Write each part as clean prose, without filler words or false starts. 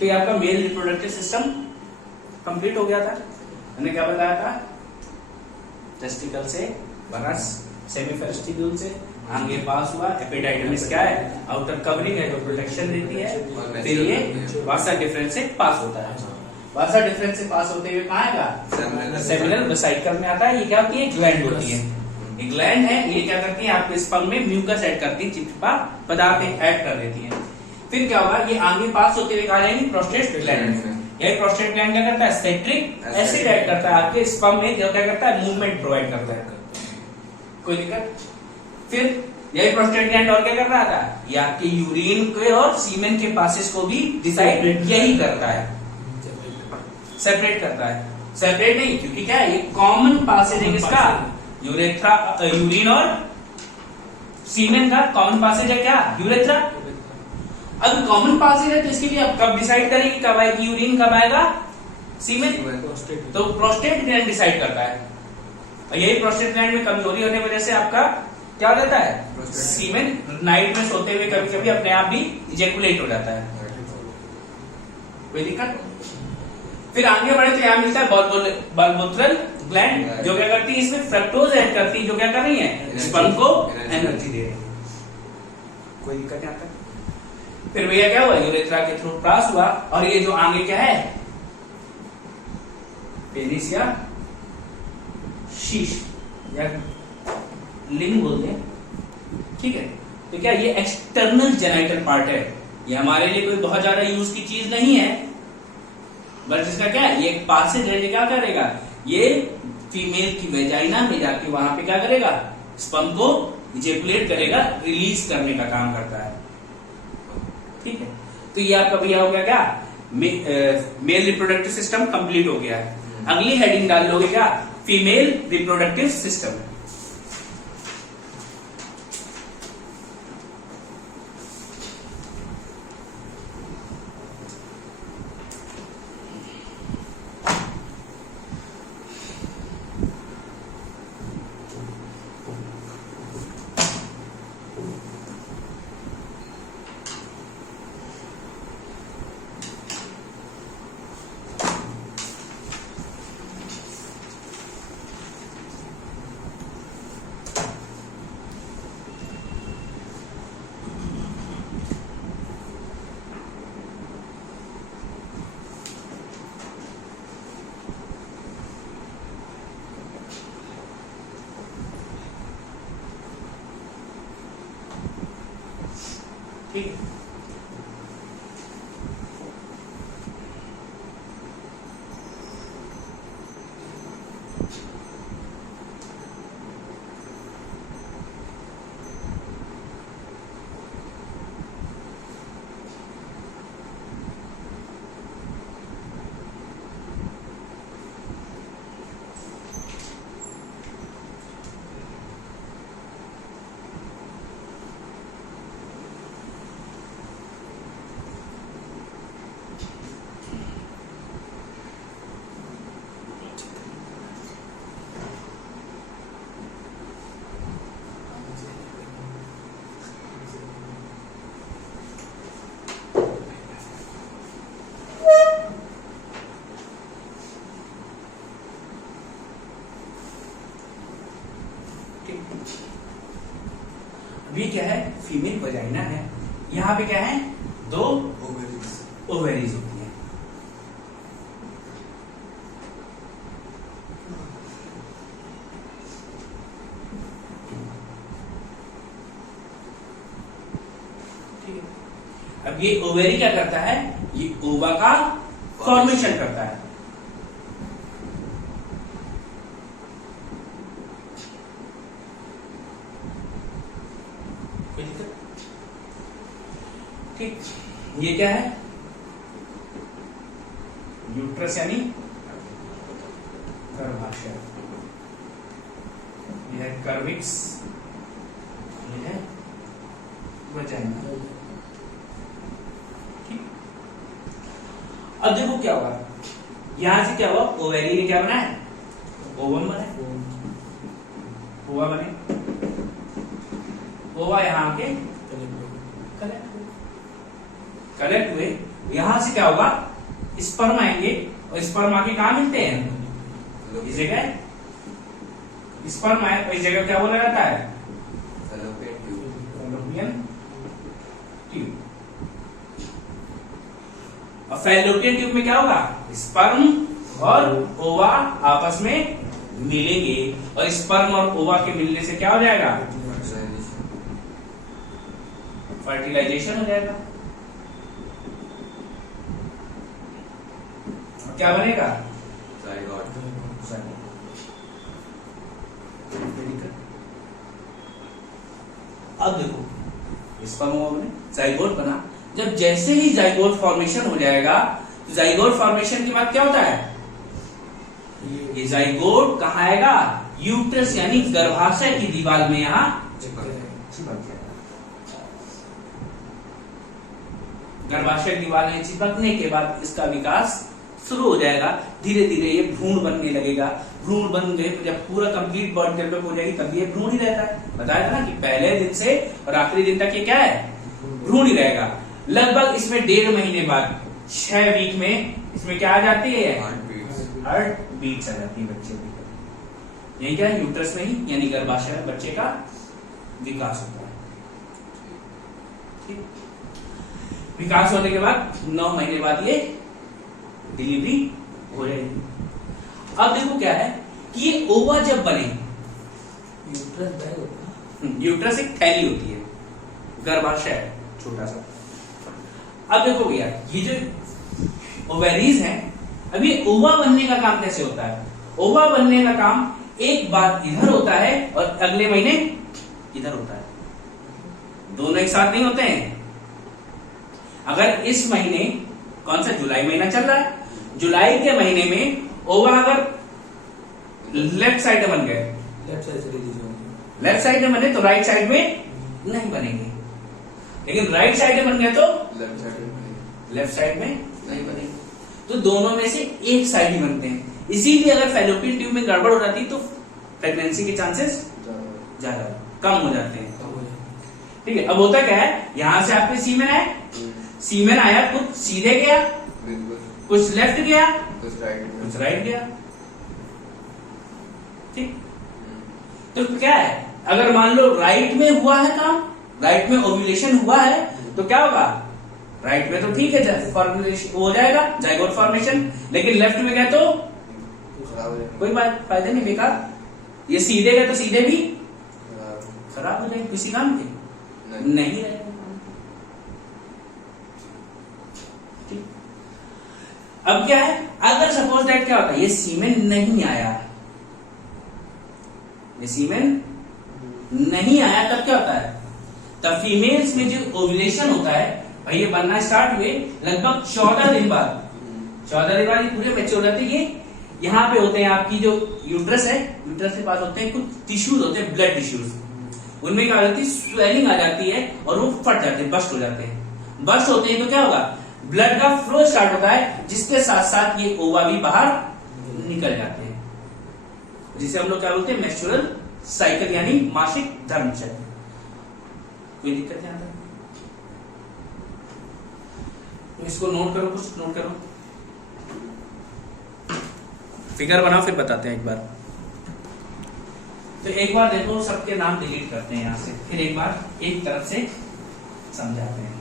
तो ये आपका मेल रिप्रोडक्टिव सिस्टम कंप्लीट हो गया था। मैंने क्या बताया था, टेस्टिकल से बना, सेमीफेस्टिक्यूल से आगे पास हुआ, एपिडाइडमिस क्या है, आउटर कवरिंग है जो प्रोटेक्शन देती है, फिर ये वासा डिफरेंस से पास होता है। वासा डिफरेंस से पास होते हुए कहाँ आएगा, सेमिनल वेसिकल में आता है। ये क्या होती है, ग्लैंड होती है। ये ग्लैंड है, ये क्या करती है, आपके स्पर्म में म्यूकस ऐड करती है, चिपचिपा पदार्थ ऐड कर देती है। फिर क्या होगा, ये आगे पास होते हुए कहा जाएंगे प्रोस्टेट ग्लैंड। यही प्रोस्टेट ग्लैंड क्या करता है, सेट्रिक एसिड ऐड करता है आपके स्पर्म में, जो क्या करता है, मूवमेंट प्रोवाइड करता है। कोई दिक्कत। फिर यही प्रोस्टेट ग्लैंड और क्या कर रहा था, ये आपके यूरिन के और सीमेन के पासेस को भी डिसाइड यही करता है, सेपरेट करता है। सेपरेट नहीं, क्योंकि क्या है, ये कॉमन पासेज है किसका, यूरेथ्रा, यूरिन और सीमेन का कॉमन पासेज है क्या, यूरेथ्रा। अब कॉमन पासेज है तो इसके लिए अब कब डिसाइड करेंगे, कब आएगी यूरिन, कब आएगा सीमेन, तो प्रोस्टेट ग्लैंड डिसाइड करता है। और यही प्रोस्टेट ग्लैंड में कमजोरी होने की वजह से आपका क्या हो जाता है, सीमेन नाइट में सोते हुए कभी कभी अपने आप भी इजेकुलेट हो जाता है। कोई दिक्कत। फिर आगे बढ़े तो यहाँ मिलता है बलबुत्रल ग्लैंड, जो क्या करती है, इसमें फ्रक्टोज ऐड करती है, जो क्या कर रही है, स्पर्म को एनर्जी दे रही है। कोई दिक्कत यहाँ तक। फिर भैया क्या हुआ, यूरेथ्रा के थ्रू पास हुआ, और ये जो आगे क्या है, पेनिस या शीश या लिंग बोलते हैं, ठीक है। तो क्या ये एक्सटर्नल जेनाइटल पार्ट है, ये हमारे लिए कोई बहुत ज्यादा यूज की चीज नहीं है, बट इसका क्या है, ये एक पासेज है, क्या करेगा, ये फीमेल की वेजाइना में जाके वहां पे क्या करेगा, स्पर्म को इजेकुलेट करेगा, रिलीज करने का काम करता है। ठीक है, तो ये आपका भैया हो गया क्या, मेल रिप्रोडक्टिव सिस्टम कंप्लीट हो गया है। अगली हेडिंग डाल लोगे क्या, फीमेल रिप्रोडक्टिव सिस्टम। ठीक है, अभी क्या है, फीमेल वजाइना है, यहाँ पे क्या है, दो ओवेरीज होती है। ठीक है, अब ये ओवेरी क्या करता है, ये ओवा का फॉर्मेशन करता है। ठीक, ये क्या है, यूट्रस यानी गर्भाशय, ये है कर्विक्स, ये है वजाइना। ठीक, अब देखो क्या हुआ, यहां से क्या हुआ, ओवेरी ने क्या बनाया, ओवम बने, ओवा बने, ओवा यहां के कलेक्ट हुए, यहां से क्या होगा, स्पर्म आएंगे और स्पर्म आके कहां मिलते हैं, इस जगह स्पर्म आए और इस जगह क्या बोला जाता है, फैलोपियन ट्यूब। और फैलोपियन ट्यूब में क्या होगा, स्पर्म और ओवा आपस में मिलेंगे और स्पर्म और ओवा के मिलने से क्या हो जाएगा, फर्टिलाइजेशन हो जाएगा। और क्या बनेगा, अब देखो स्पर्म ओवा बने, जाइगोट बना। जब जैसे ही जाइगोट फॉर्मेशन हो जाएगा, तो जाइगोट फॉर्मेशन के बाद क्या होता है, ये जाइगोट कहाँ आएगा, यूट्रस यानी गर्भाशय की दीवार में यहाँ चिपक जाएगा। गर्भाशय की दीवार में चिपकने के बाद इसका विकास शुरू हो जाएगा। धीरे धीरे ये भ्रूण बनने लगेगा। भ्रूण बन गए तो जब पूरा कंप्लीट बॉडी डेवलप हो जाएगी तब ये भ्रूण ही रहता है। बताया था ना कि पहले दिन से और आखिरी दिन तक ये क्या है, भ्रूण ही रहेगा। लगभग इसमें 1.5 महीने बाद 6 वीक में इसमें क्या आ जाती है, हार्ट बीट्स आ जाती है बच्चे की। यही क्या है, यूट्रस में ही यानी गर्भाशय में बच्चे का विकास होता है। ठीक, विकास होने के बाद 9 महीने बाद ये डिलीवरी हो जाएगी। अब देखो क्या है कि ये ओवा जब बने, यूट्रस बैग होता है, यूट्रस एक थैली होती है, गर्भाशय छोटा सा। अब देखो भैया ये जो ओवेरीज हैं, अब ये ओवा बनने का काम कैसे होता है, ओवा बनने का काम एक बार इधर होता है और अगले महीने इधर होता है, दोनों एक साथ नहीं होते हैं। अगर इस महीने कौन सा जुलाई महीना चल रहा है, जुलाई के महीने में ओवा अगर लेफ्ट साइड में बन गए, लेफ्ट साइड में बने तो राइट साइड में नहीं बनेंगे, लेकिन राइट साइड में बन गए तो लेफ्ट साइड में नहीं बनेंगे। तो दोनों में से एक साइड ही बनते हैं। इसीलिए अगर फैलोपियन ट्यूब में गड़बड़ हो जाती तो प्रेगनेंसी के चांसेस ज्यादा कम हो जाते हैं। ठीक है, अब होता क्या है, यहां से आपके सीमेन आए, सीमेन आया, कुछ सीधे गया, कुछ लेफ्ट गया, कुछ राइट गया। ठीक, तो क्या है, अगर मान लो राइट में हुआ है काम, राइट में ओव्यूलेशन हुआ है तो क्या होगा, राइट में तो ठीक है फॉर्मुलेशन हो जाएगा, जाइगोट फॉर्मेशन, लेकिन लेफ्ट में गया तो कोई बात फायदा नहीं, बेकार। ये सीधे गए तो सीधे भी खराब हो जाएंगे, किसी काम के नहीं रहेगा। अब क्या है, अगर सपोज दैट क्या होता है, ये सीमेन नहीं आया, ये सीमेन नहीं आया, तब क्या होता है, तब फीमेल्स में जो ओव्यूलेशन होता है भाई, ये बनना स्टार्ट हुए लगभग 14 दिन बाद, 14 दिन बाद ये पूरे बच्चे हो जाते हैं। ये यहाँ पे होते हैं आपकी जो यूट्रस है, यूट्रस के पास होते हैं कुछ टिश्यूज होते हैं, ब्लड टिश्यूज, उनमें क्या होती है, स्वेलिंग आ जाती है और वो फट जाते हैं, बस्ट हो जाते हैं। बस्ट होते हैं तो क्या होगा, ब्लड का फ्लो स्टार्ट होता है, जिसके साथ साथ ये ओवा भी बाहर निकल जाते हैं, जिसे हम लोग क्या बोलते हैं, मेंस्ट्रुअल साइकिल यानी मासिक धर्म चक्र। कोई दिक्कत नहीं आता, तो इसको नोट करो, कुछ नोट करो, फिगर बनाओ, फिर बताते हैं एक बार। तो एक बार देखो, सबके नाम डिलीट करते हैं यहां से, फिर एक बार एक तरफ से समझाते हैं।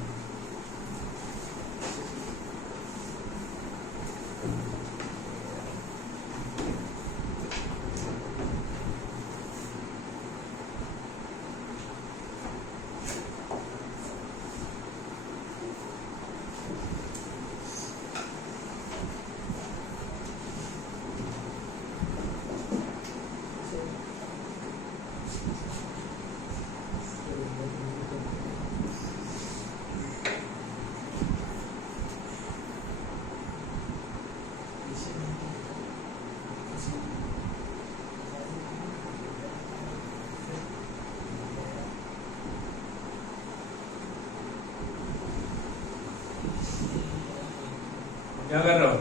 क्या कर रहे हो,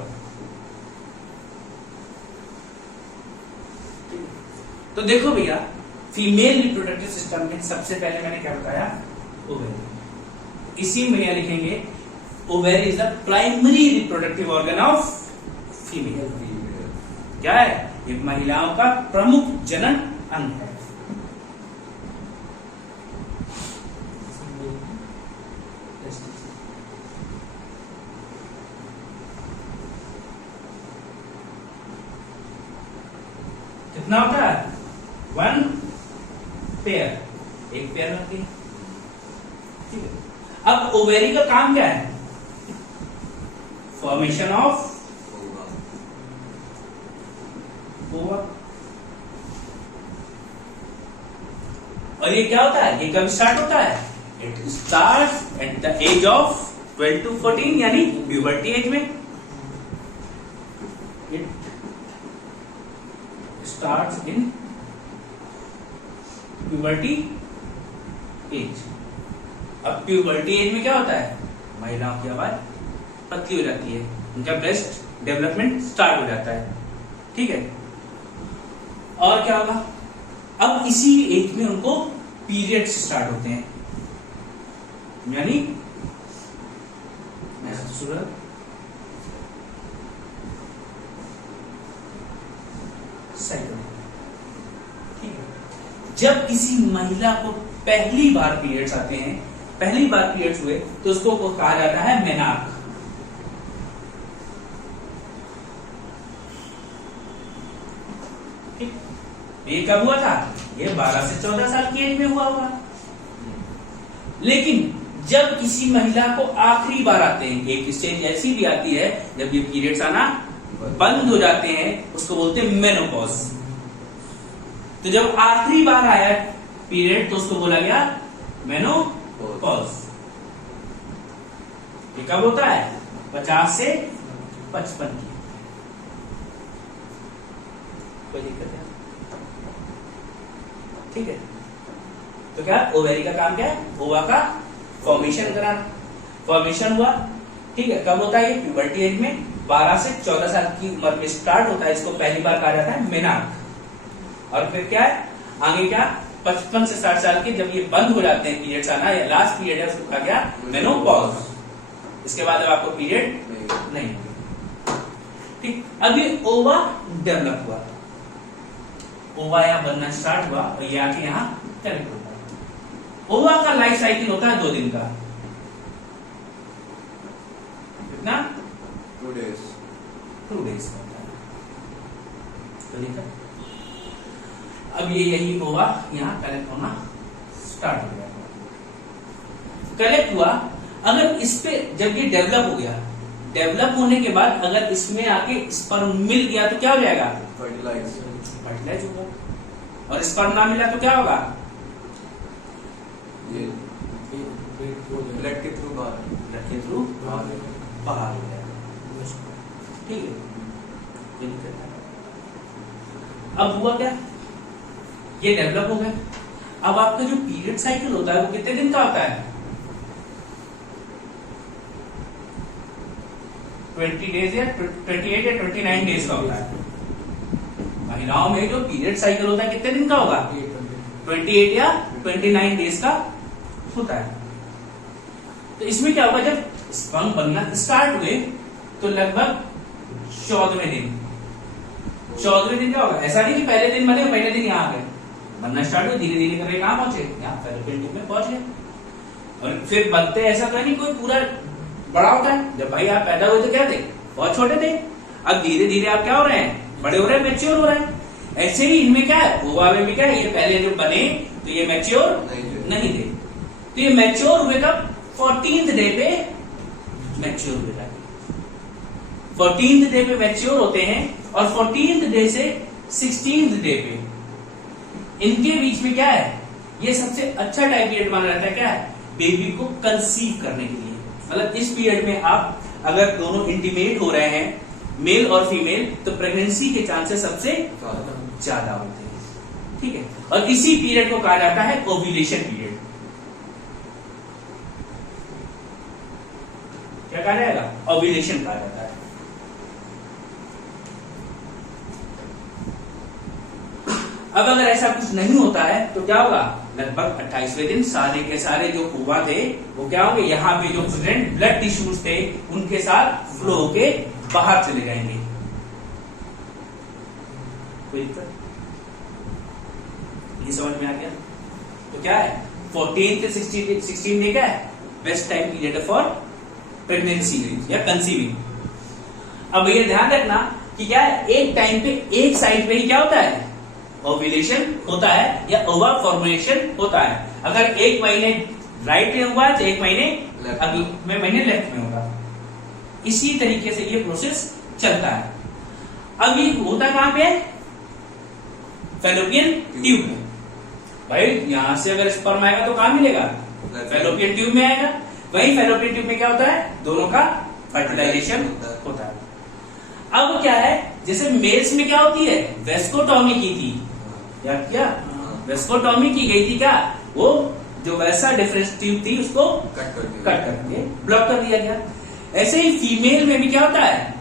तो देखो भैया, फीमेल रिप्रोडक्टिव सिस्टम में सबसे पहले मैंने क्या बताया, ओवरी। इसी में लिखेंगे ovary is the primary reproductive organ of female. क्या है? ये महिलाओं का प्रमुख जनन अंग है। कितना होता है? 1 पेयर, एक पेयर होती है। ठीक है। अब ओवेरी का काम क्या है? फॉर्मेशन ऑफ ओवा। और ये क्या होता है? ये कब स्टार्ट होता है? It start at the age of 12 to 14, यानी प्यूबर्टी एज में। It starts in puberty age. अब प्यूबर्टी एज में क्या होता है? महिलाओं की आवाज पतली हो जाती है, उनका ब्रेस्ट डेवलपमेंट स्टार्ट हो जाता है। ठीक है। और क्या होगा? अब इसी एज में उनको पीरियड्स स्टार्ट होते हैं, यानी मेंस्ट्रुअल साइकिल। ठीक है। जब किसी महिला को पहली बार पीरियड्स आते हैं, पहली बार पीरियड्स हुए, तो उसको कहा जाता है मेनार्क। ये कब हुआ था? ये 12 से 14 साल की एज में हुआ होगा। लेकिन जब किसी महिला को आखिरी बार आते हैं, एक स्टेज ऐसी भी आती है जब ये पीरियड्स आना बंद हो जाते हैं, उसको बोलते हैं मेनोपॉज। तो जब आखिरी बार आया पीरियड तो उसको बोला गया मेनोपॉज। ये कब होता है? 50 से 55 की। कोई दिक्कत है? ठीक है। तो क्या ओवेरी का काम क्या है? ओवा का फॉर्मेशन कराना। फॉर्मेशन हुआ, ठीक है, कब होता है? ये प्यूबर्टी एज में 12 से 14 साल की उम्र में स्टार्ट होता है। इसको पहली बार कहा जाता है मेनार्क। और फिर क्या है आगे? क्या 55 से 60 साल के जब ये बंद हो जाते हैं पीरियड्स आना, या लास्ट पीरियड है, उसको कहा गया मेनोपॉज। इसके बाद अब आपको पीरियड नहीं। ठीक। अब ये ओवा डेवलप हुआ, ओवा यहाँ बनना स्टार्ट हुआ और ये आके यहाँ कनेक्ट होता है। ओवा का लाइफ साइकिल होता है 2 दिन का। कितना? 2 days। 2 days का होता है। तो ठीक है। अब ये यही ओवा यहाँ कलेक्ट होना स्टार्ट हो गया। कलेक्ट हुआ, अगर इस पे जब ये डेवलप हो गया, डेवलप होने के बाद अगर इसमें आके स्पर्म मिल गया तो क्या हो जाएगा? फर्टिलाइज होगा। और स्पर्म ना मिला तो क्या होगा? ये ब्लड के थ्रू बाहर हो जाएगा। ठीक है। अब हुआ क्या? ये डेवलप हो गया। अब आपका जो पीरियड साइकिल होता है वो कितने दिन का होता है? 20 डेज या 28 या 29 डेज का होता है। महिलाओं में जो पीरियड साइकिल होता है कितने दिन का होगा? 28 या 29 डेज का होता है। तो इसमें क्या होगा? जब स्पर्म बनना स्टार्ट हुए तो लगभग 14वें दिन। 14वें दिन क्या होगा? ऐसा नहीं कि पहले दिन बने पहले दिन यहाँ आ गए, बनना स्टार्ट हुए, धीरे धीरे करके कहाँ पहुंचे? यहाँ फैलोपियन ट्यूब में पहुंच गए। और फिर बनते ऐसा तो नहीं कोई पूरा बड़ा होता है। जब भाई आप पैदा हुए तो क्या थे? बहुत छोटे थे। अब धीरे धीरे आप क्या हो रहे हैं? बड़े हो रहे हैं, मैच्योर हो रहे हैं। ऐसे ही इनमें क्या है? ओवा में भी क्या है? ये पहले जो बने तो ये मैच्योर नहीं थे। तो ये मैच्योर हुए कब? 14th डे पे मैच्योर हो जाते हैं। 14th डे पे मैच्योर होते हैं और 14th डे से 16th डे पे इनके बीच में क्या है? ये सबसे अच्छा टाइम पीरियड माना जाता है। क्या है? बेबी को कंसीव करने के लिए। मतलब इस पीरियड में आप अगर दोनों इंटीमेट हो रहे हैं, मेल और फीमेल, तो प्रेगनेंसी के चांसेस सबसे ज्यादा होते हैं। ठीक है। और इसी पीरियड को कहा जाता है ओव्यूलेशन पीरियड। क्या कहा जाएगा? ओव्यूलेशन कहा जाता है। अब अगर ऐसा कुछ नहीं होता है तो क्या होगा, लगभग 28वें दिन सारे के सारे जो ओवा थे वो क्या होंगे, यहाँ पे जो प्रेजेंट ब्लड टिश्यूज थे उनके साथ फ्लो होके बाहर चले जाएंगे। कोई दिक्कत? ये समझ में आ गया? तो क्या है 14 से 16 डे क्या है best time period for pregnancy या कंसीविंग। अब ये ध्यान रखना कि क्या है, एक टाइम पे एक साइड पे ही क्या होता है, ओव्यूलेशन होता है या ओवा फॉर्मेशन होता है। अगर एक महीने राइट में हुआ तो एक महीने अगले महीने लेफ्ट में होगा। इसी तरीके से ये प्रोसेस चलता है। अब ये होता कहां पे है, फैलोपियन ट्यूब में। भाई यहां से अगर स्पर्म आएगा तो कहां मिलेगा, फैलोपियन ट्यूब में आएगा। वही फैलोपियन ट्यूब में क्या होता है, दोनों का फर्टिलाइजेशन होता है। अब क्या है, जैसे मेल्स में क्या होती है, वेस्कोटॉमी की थी या क्या, वेस्कोटॉमी की गई थी क्या, वो जो वैसा डिफरेंस ट्यूब थी उसको कट करके ब्लॉक कर दिया गया। ऐसे ही फीमेल में भी क्या होता है,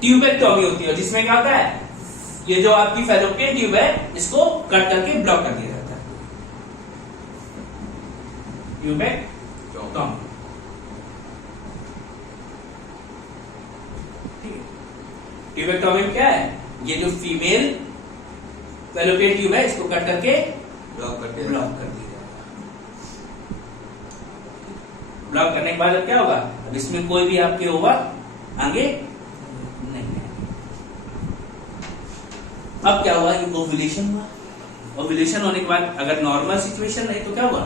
ट्यूबेक्टॉमी होती है, जिसमें क्या होता है, ये जो आपकी फैलोपियन ट्यूब है इसको कट करके ब्लॉक कर दिया जाता है, ट्यूबेक्टॉमी। ट्यूबेक्टॉमी में क्या है, ये जो फीमेल फैलोपियन ट्यूब है इसको कट करके ब्लॉक कर दिया जाएगा। ब्लॉक करने के बाद अब क्या होगा, अब इसमें कोई भी आपके ओवा आगे नहीं है। अब क्या हुआ, ये ओव्यूलेशन हुआ। ओव्यूलेशन होने के बाद अगर नॉर्मल सिचुएशन रही तो क्या हुआ,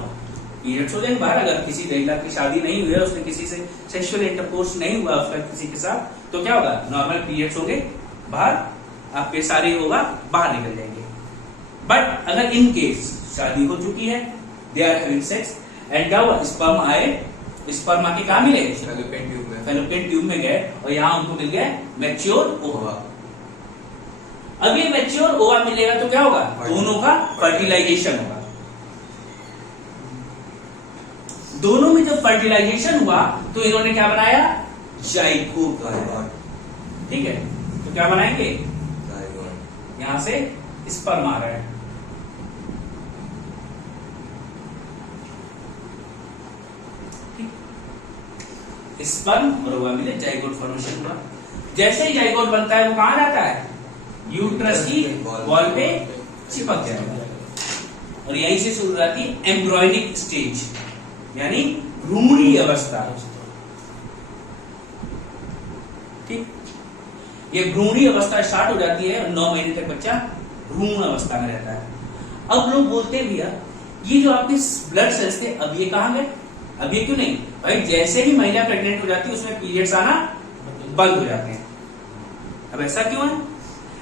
पीरियड्स हो जाएंगे बाहर। अगर किसी महिला की शादी नहीं हुई है, उसने किसी से सेक्सुअल इंटरकोर्स नहीं हुआ उसका किसी के साथ, तो क्या होगा, नॉर्मल पीरियड्स होंगे बाहर, आपके सारे होगा बाहर निकल जाएंगे। बट अगर इन केस शादी हो चुकी है, they are having sex and क्या हुआ, स्पर्म आए, स्पर्म आके कहां मिले, फैलोपियन ट्यूब में गए और यहां उनको मिल गया मैच्योर ओवा। अब ये मैच्योर ओवा मिलेगा तो क्या होगा, दोनों का फर्टिलाइजेशन होगा। दोनों में जब फर्टिलाइजेशन हुआ तो इन्होंने क्या बनाया, जाइगोट। ठीक है, तो क्या बनाएंगे, यहां से स्पर्म आ रहा है, स्पर्म और ओवा मिले, जाइगोट फॉर्मेशन हुआ। जैसे ही जाइगोट बनता है वो कहां जाता है, यूट्रस की वॉल पे चिपक जाएगा और यहीं से शुरू होती है एम्ब्रॉयनिक स्टेज, यानी भ्रूणीय अवस्था। ठीक, ये भ्रूणीय अवस्था स्टार्ट हो जाती है और 9 महीने तक बच्चा भ्रूण अवस्था में रहता है। अब लोग बोलते भैया ये जो आपके ब्लड सेल्स थे अब ये कहां गए, अब ये क्यों नहीं, भाई जैसे ही महिला प्रेग्नेंट हो जाती है उसमें पीरियड्स आना बंद हो जाते हैं। अब ऐसा क्यों है,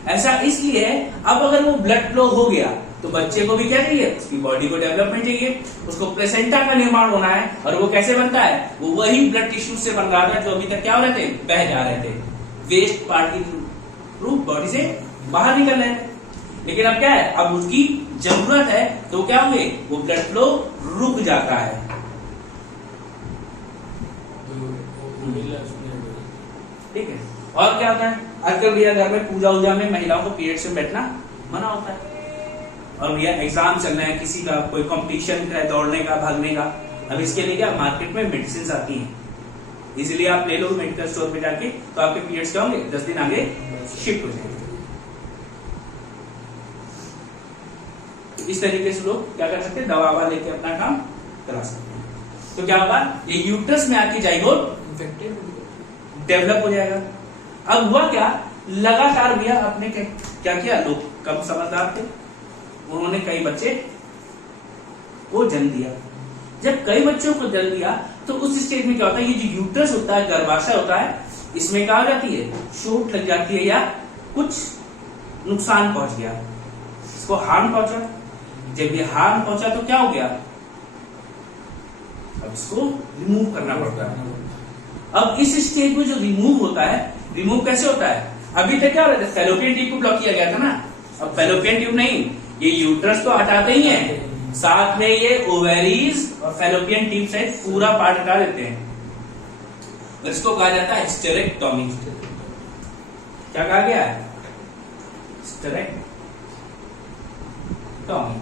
ऐसा इसलिए है, अब अगर वो ब्लड फ्लो हो गया तो बच्चे को भी क्या चाहिए, उसकी बॉडी को डेवलपमेंट चाहिए, उसको प्लेसेंटा का निर्माण होना है। और वो कैसे बनता है, वो वही ब्लड टिश्यू से बन रहा था जो अभी तक क्या हो रहे थे, बह जा रहे थे, वेस्ट पार्ट के थ्रू बॉडी से बाहर निकल रहे थे। लेकिन अब क्या है, अब उसकी जरूरत है तो क्या होंगे, वो ब्लड फ्लो रुक जाता है। ठीक है, और क्या होता है, आजकल भैया घर में पूजा उजा में महिलाओं को पीरियड्स में बैठना मना होता है। और भैया एग्जाम चल रहे हैं, किसी का कोई कंपटीशन है दौड़ने का, भागने का, अब इसके लिए क्या मार्केट में मेडिसिन आती हैं, इसीलिए आप ले लो मेडिकल स्टोर पे जाके, तो आपके पीरियड्स क्या होंगे, 10 दिन आगे शिफ्ट हो जाएंगे। इस तरीके से लोग क्या कर सकते हैं, दवा ववा लेके अपना काम करा सकते हैं। तो क्या होगा, ये यूट्रस में आके जाइगोट डेवलप हो जाएगा। अब हुआ क्या, लगातार भैया आपने क्या किया, लोग कम समझदार थे, उन्होंने कई बच्चे को जन्म दिया। जब कई बच्चों को जन्म दिया तो उस स्टेज में क्या होता है, ये जो यूट्रस होता है, गर्भाशय होता है, इसमें क्या हो जाती है, चोट लग जाती है या कुछ नुकसान पहुंच गया, इसको हार्म पहुंचा। जब ये हार्म पहुंचा तो क्या हो गया, अब इसको रिमूव करना पड़ता है। अब इस स्टेज में जो रिमूव होता है, रिमूव कैसे होता है, अभी तक क्या हो रहा था, फैलोपियन ट्यूब को ब्लॉक किया गया था ना, अब फैलोपियन ट्यूब नहीं, ये यूट्रस तो हटाते ही हैं, साथ में ये ओवेरीज और फैलोपियन ट्यूब से पूरा पार्ट हटा देते हैं। इसको कहा जाता है हिस्टेरेक्टॉमी। क्या कहा गया है, hysterectomy. Tommy.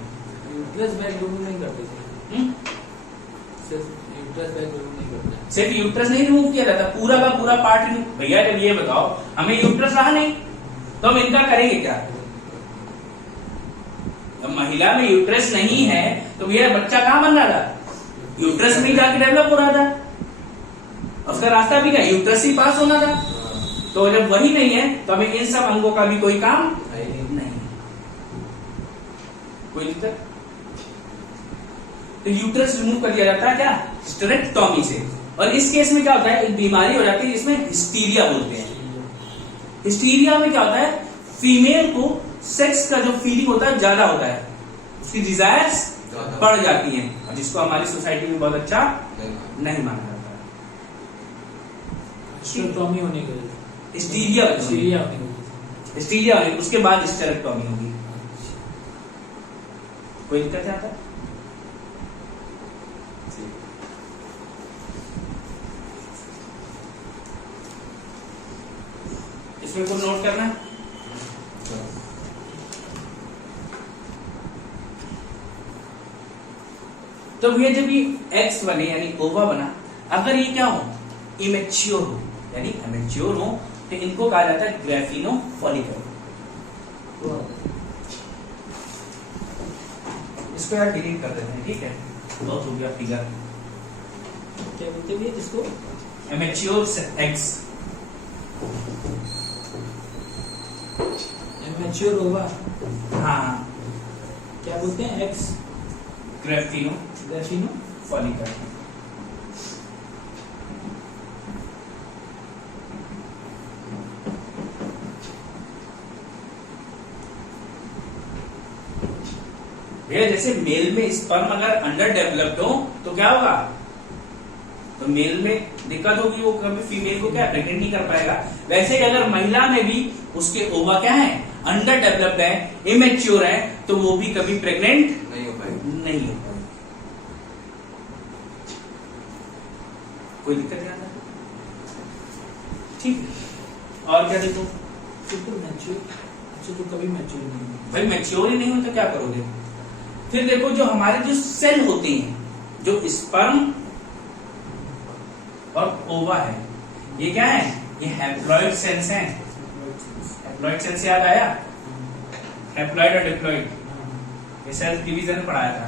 Uterus bag remove नहीं करते थे, हम्म? सिर्फ यूट्रस बैग रिमूव नहीं करते। सिर्फ यूट्रस नहीं रिमूव किया जाता, पूरा का पूरा पार्ट रिमूव। भैया जब ये बताओ हमें यूट्रस रहा नहीं तो हम इनका करेंगे क्या? जब महिला में यूट्रस नहीं है तो भैया बच्चा कहां बन रहा था? यूट्रस में जाके डेवलप हो रहा था, उसका रास्ता भी क्या? यूट्रस ही पास होना था। तो जब वही नहीं है तो हमें इन सब अंगों का भी कोई काम नहीं। कोई दिक्कत? तो यूट्रस रिमूव कर दिया जाता है क्या? हिस्टेरेक्टोमी से। और इस केस में क्या होता है, एक बीमारी हो जाती है जिसमें हिस्टीरिया बोलते हैं। हिस्टीरिया में क्या होता है, फीमेल को सेक्स का जो फीलिंग होता है ज्यादा होता है, उसकी डिजायर्स बढ़ जाती हैं, और जिसको हमारी सोसाइटी में बहुत अच्छा नहीं माना जाता है। हिस्टेरेक्टोमी होने के लिए, हिस्टीरिया हिस्टीरिया होने के लिए। हिस्टीरिया होने उसके बाद हिस्टेरेक्टोमी होगी। कोई दिक्कत है आता? इसमें को नोट करना है। तो भैया जब ये एक्स बने यानी ओवा बना, अगर ये क्या हो, इमेच्योर हो यानी एमेच्योर हो, तो इनको कहा जाता है ग्रेफिनो फॉलिकल। इसको यार डिलीट कर देते हैं, ठीक है? बहुत हो गया फिगर। क्या बोलते हैं इसको? Amateur x. मैच्योर होगा, हाँ, क्या बोलते हैं? एक्स ग्रेफिनो ग्रेफिनो फॉलिकल। भैया जैसे मेल में स्पर्म अगर अंडर डेवलप्ड हो तो क्या होगा, तो मेल में दिक्कत होगी, वो कभी फीमेल को क्या प्रेग्नेंट नहीं कर पाएगा। वैसे ही अगर महिला में भी उसके ओवा क्या है, अंडर डेवलप्ड है, इमेच्योर है, तो वो भी कभी प्रेग्नेंट नहीं हो पाएगी। नहीं हो पाएगी। कोई दिक्कत नहीं आता? ठीक है। और क्या देखो तो मैच्योर, अच्छा तो कभी मैच्योर नहीं होगा। भाई, मैच्योर ही नहीं हो तो क्या करोगे? फिर देखो जो हमारे जो सेल होते हैं, जो स्पर्म और ओवा है, ये क्या है, ये हैप्लॉइड सेल्स हैं। हैप्लॉइड सेल से याद आया, हैप्लॉइड और डिप्लॉइड, ये सेल डिवीजन पढ़ाया था,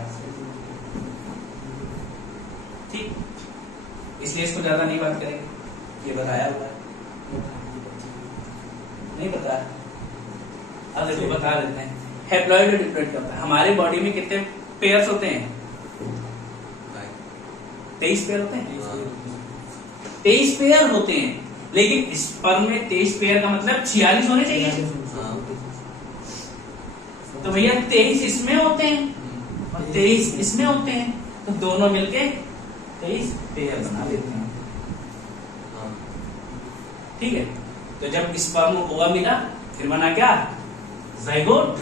ठीक? इसलिए इसको ज्यादा नहीं बात करेंगे, ये बताया हुआ है। नहीं बताया? अब देखो बता देते हैं, हैप्लॉइड और डिप्लॉइड क्या होता है। हमारे बॉडी में कितने पेयर्स होते हैं? 23 पेयर होते हैं। 23 पेयर होते हैं, लेकिन स्पर्म में 23 पेयर का मतलब 46 होने चाहिए। तो भैया 23 इसमें होते हैं और 23 इसमें होते हैं, तो दोनों मिलके 23 पेयर बना लेते हैं, ठीक है? तो जब स्पर्म को ओवा मिला, फिर बना क्या, ज़ाइगोट।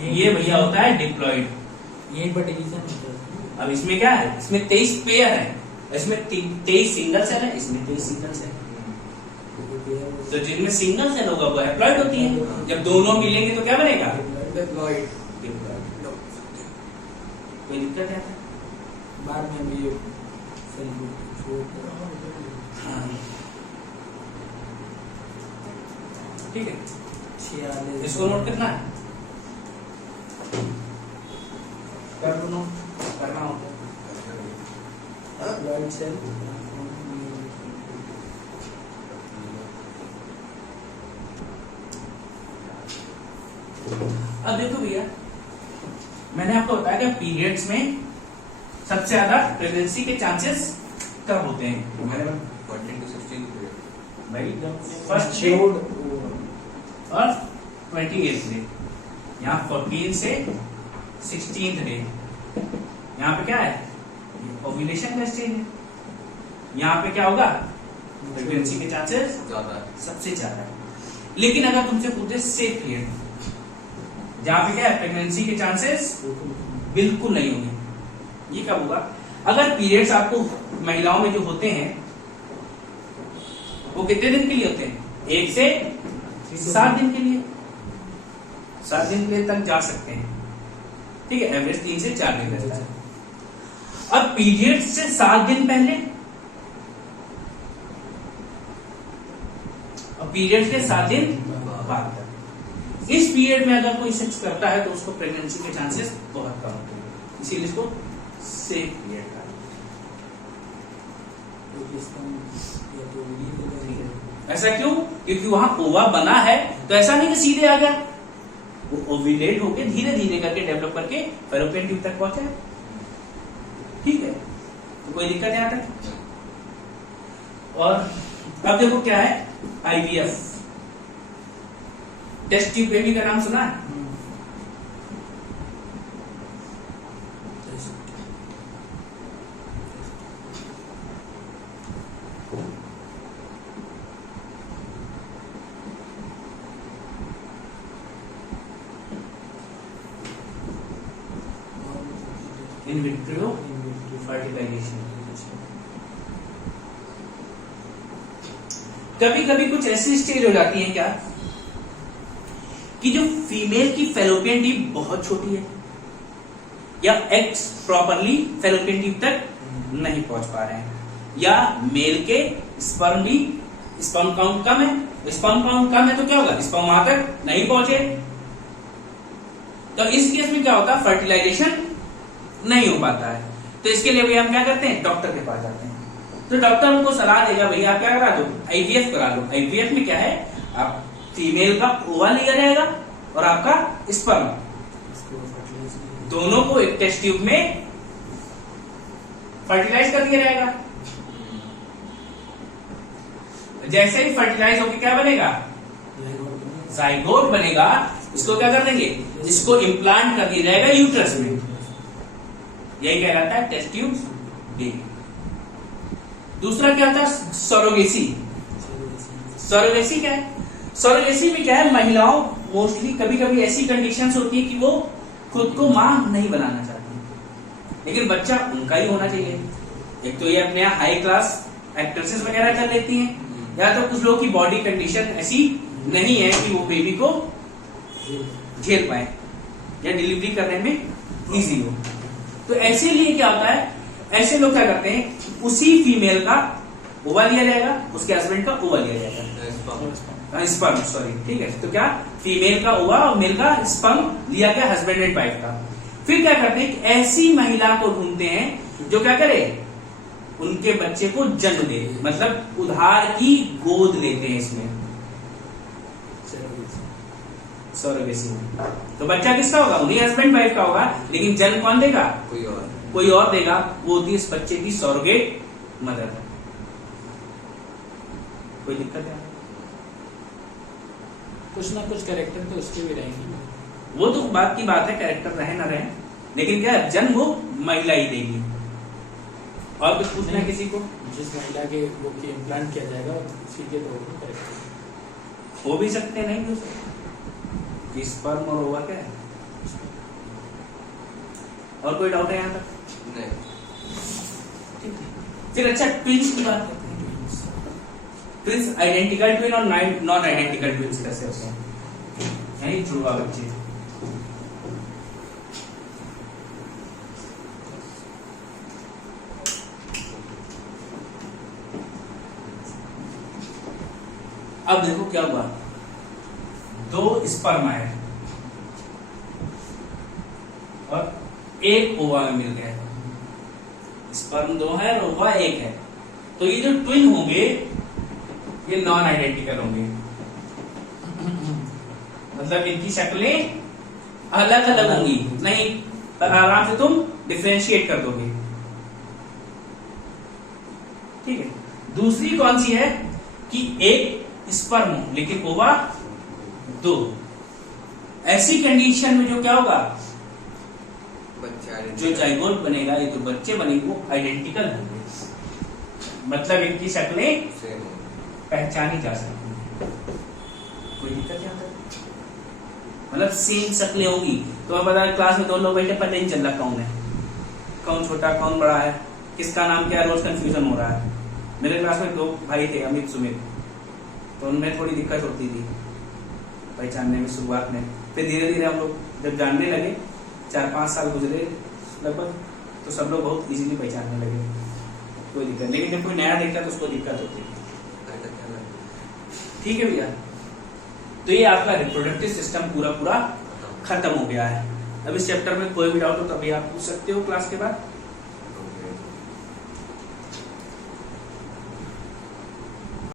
ये भैया होता है डिप्लॉइड। यही पर डिवीजन होता है। अब इसमें क्या है, इसमें 23 पेयर है, इसमें 23 सिंगल सेल है, इसमें 23 सिंगल सेल है। तो जिनमें सिंगल सेल होगा वो हैप्लॉइड होती है। जब दोनों मिलेंगे तो क्या बनेगा, डिप्लॉइड। कोई दिक्कत है? बाद में भी सेल ग्रुप छोड़, हाँ, ठीक है, 46 इसको नोट करना है, कर लो नोट, करना होता है। Blood cell. अब देखो भैया, मैंने आपको बताया कि पीरियड्स में सबसे ज्यादा प्रेगनेंसी के चांसेस कब होते हैं? मैंने 14 to 16 भाई फर्स्ट डे और 28th डे, यहाँ 14 से 16th डे, यहाँ पे क्या है, ओव्यूलेशन का स्टेज है। यहाँ पे क्या होगा, प्रेगनेंसी के चांसेस ज्यादा है। सबसे ज्यादा है। लेकिन अगर तुमसे पूछे सेफ पीरियड, जहां पे क्या है, प्रेगनेंसी के चांसेस बिल्कुल नहीं होंगे, ये कब होगा? अगर पीरियड्स आपको महिलाओं में जो होते हैं वो कितने दिन के लिए होते हैं? 1 से 7 दिन के लिए, 7 दिन के लिए तक जा सकते हैं, ठीक है, एवरेज 3 से 4 दिन रहता है। अब पीरियड से 7 दिन पहले और पीरियड के 7 दिन बाद तक, इस पीरियड में अगर कोई सेक्स करता है तो उसको प्रेगनेंसी के चांसेस बहुत कम होते हैं, इसीलिए इसको सेफ पीरियड कहा। ऐसा क्यों? क्योंकि वहां ओवा बना है, तो ऐसा नहीं कि सीधे आ गया, वो ओव्यूलेट होके धीरे धीरे करके डेवलप करके फैलोपियन ट्यूब तक पहुंचा है। ठीक है, तो कोई दिक्कत यहां तक। और अब देखो क्या है आईवीएफ, टेस्ट ट्यूब बेबी का नाम सुना है? In vitro fertilization. कभी कभी कुछ ऐसी स्टेज हो जाती है क्या कि जो फीमेल की फैलोपियन ट्यूब बहुत छोटी है या एग्स प्रॉपरली फैलोपियन ट्यूब तक नहीं पहुंच पा रहे हैं, या मेल के स्पर्म भी स्पर्म काउंट कम है। स्पर्म काउंट कम है तो क्या होगा, स्पर्म वहां तक नहीं पहुंचे, तो इस केस में क्या होता है, फर्टिलाइजेशन नहीं हो पाता है। तो इसके लिए भैया हम क्या करते हैं, डॉक्टर के पास जाते हैं। तो डॉक्टर हमको सलाह देगा, भैया आप क्या करा दो, आईवीएफ करा लो। आईवीएफ में क्या है, आप फीमेल का ओवा लिया जाएगा और आपका स्पर्म, दोनों को एक टेस्ट ट्यूब में फर्टिलाइज कर दिया जाएगा। जैसे ही फर्टिलाइज होकर क्या बनेगा, जाइगोट बनेगा। इसको क्या कर देंगे, इसको इम्प्लांट कर दिया जाएगा यूट्रस में, यही कहलाता है टेस्ट ट्यूब बेबी। दूसरा क्या था, सरोगेसी। सरोगेसी क्या है, सरोगेसी में क्या है, महिलाओं मोस्टली कभी कभी ऐसी कंडीशंस होती है कि वो खुद को मां नहीं बनाना चाहती, लेकिन बच्चा उनका ही होना चाहिए। एक तो ये अपने यहाँ हाई क्लास एक्ट्रेसेस वगैरह कर लेती हैं, या तो कुछ लोगों की बॉडी कंडीशन ऐसी नहीं है कि वो बेबी को झेल पाए या डिलीवरी करने में इजी हो। तो ऐसे लिए क्या होता है, ऐसे लोग क्या करते हैं, उसी फीमेल का ओवा लिया जाएगा, उसके हस्बैंड का ओवा लिया जाएगा, स्पर्म सॉरी, ठीक है। तो क्या, फीमेल का ओवा और मेल का स्पर्म लिया गया हस्बैंड एंड वाइफ का। फिर क्या करते हैं, ऐसी महिला को ढूंढते हैं जो क्या करे, उनके बच्चे को जन्म दे, मतलब उधार की गोद लेते हैं इसमें, सरोगेसी में। तो बच्चा किसका होगा, उन्हीं हस्बैंड वाइफ का होगा, लेकिन जन्म कौन देगा, कोई और देगा। वो होती है इस बच्चे की सरोगेट मदर। कोई दिक्कत है, कुछ ना कुछ कैरेक्टर तो उसके भी रहेंगे, वो तो बात की बात है, कैरेक्टर रहे ना रहे, लेकिन क्या जन्म वो महिला ही देगी। और कुछ पूछना है किसी को, जिस महिला के वो की इम्प्लांट किया जाएगा उसी के तो कैरेक्टर हो भी सकते नहीं भी हो सकते, स्पर्म और ओवा क्या है। और कोई डाउट है यहाँ तक? नहीं। ठीक है, फिर अच्छा ट्विंस की बात करते हैं। ट्विंस आइडेंटिकल ट्विन और नॉन आइडेंटिकल ट्विंस कैसे होते हैं, यानी जुड़वा बच्चे। अब देखो क्या हुआ, दो स्पर्म आए और एक ओवा में मिल गए। स्पर्म दो है और ओवा एक है, तो ये जो ट्विन होंगे ये नॉन आइडेंटिकल होंगे, मतलब इनकी शक्लें अलग अलग होंगी, नहीं आराम से तुम डिफरेंशिएट कर दोगे। ठीक है, दूसरी कौन सी है कि एक स्पर्म लेकिन ओवा दो। ऐसी कंडीशन में जो क्या होगा, जो जाइगोट बनेगा, ये तो बच्चे बनेंगे वो आइडेंटिकल होंगे, मतलब इनकी शक्लें पहचानी जा सकती है। कोई दिक्कत नहीं, मतलब सेम शक्लें होंगी। तो मैं बता, क्लास में दो लोग बैठे, पता ही नहीं चल रहा कौन है, कौन छोटा कौन बड़ा है, किसका नाम क्या है, रोज कंफ्यूजन हो रहा है। मेरे क्लास में दो भाई थे, अमित सुमित, तो उनमें थोड़ी दिक्कत होती थी पहचानने में शुरुआत में। फिर धीरे धीरे हम लोग जब जानने लगे 4-5 साल गुजरे लगभग, तो सब लोग बहुत इजीली पहचानने लगे, कोई दिक्कत। लेकिन जब कोई नया देखता है तो उसको दिक्कत होती है। ठीक है भैया, तो ये आपका रिप्रोडक्टिव सिस्टम पूरा खत्म हो गया है। अब इस चैप्टर में कोई भी डाउट हो तो अभी आप पूछ सकते हो क्लास के बाद।